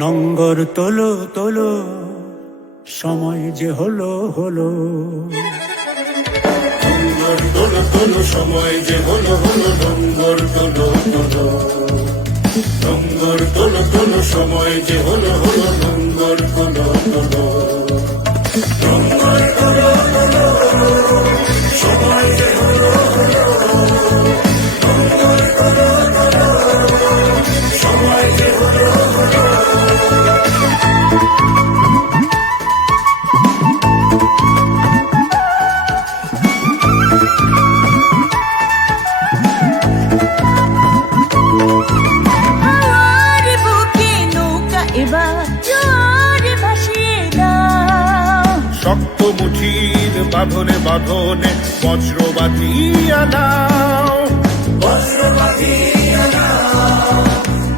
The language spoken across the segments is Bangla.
নঙ্গর তোলো তোলো, সময় যে হলো হলো। নঙ্গর তোলো তোলো, সময় যে হলো হলো। নঙ্গর তোলো তোলো, নঙ্গর তোলো তোলো, সময় যে হলো হলো। নঙ্গর তোলো তোলো, নঙ্গর তোলো তোলো, সময় যে হলো হলো। নঙ্গর তোলো তোলো, সময় যে হলো হলো। শক্ত মুঠির বাঁধনে বাঁধনে বজ্র বাঁধিয়া নাও, বজ্র বাঁধিয়া নাও,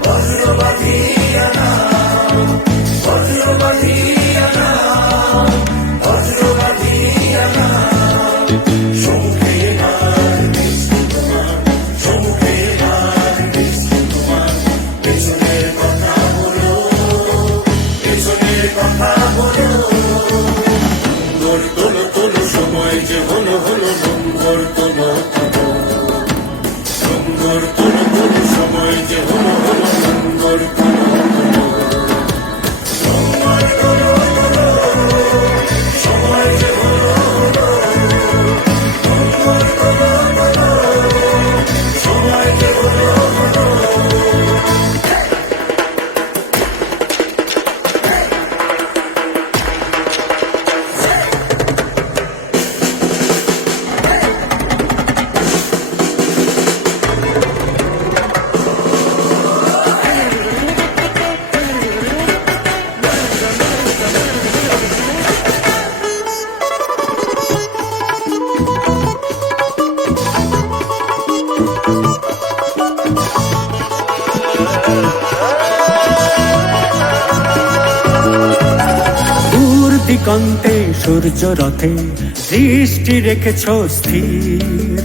বজ্র বাঁধিয়া নাও, বজ্র বাঁধিয়া নাও, বজ্র বাঁধিয়া নাও। সম্মুখে আর মৃত্যু তোমার, সম্মুখে আর মৃত্যু তোমার। পেছনের কথা বলো, পেছনের কথা বলো। নঙ্গর তোলো তোলো, সময় যে হলো হলো। নঙ্গর তোলো তোলো, নঙ্গর তোলো তোলো, সময় যে হলো হলো। নঙ্গর তোলো তোলো, নঙ্গর তোলো তোলো, সময় যে হলো হলো। নঙ্গর তোলো তোলো, সময় যে হলো হলো। দিগন্তে সূর্য রথে দৃষ্টি রেখেছ স্থির।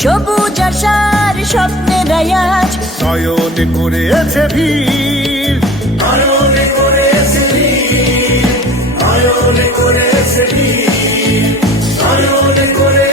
সবুজ আশার স্বপ্নের আয়াজ নয়নে করেছে ভিড়, নয়নে করেছে ভিড়, নয়নে করেছে ভিড়, নয়নে করে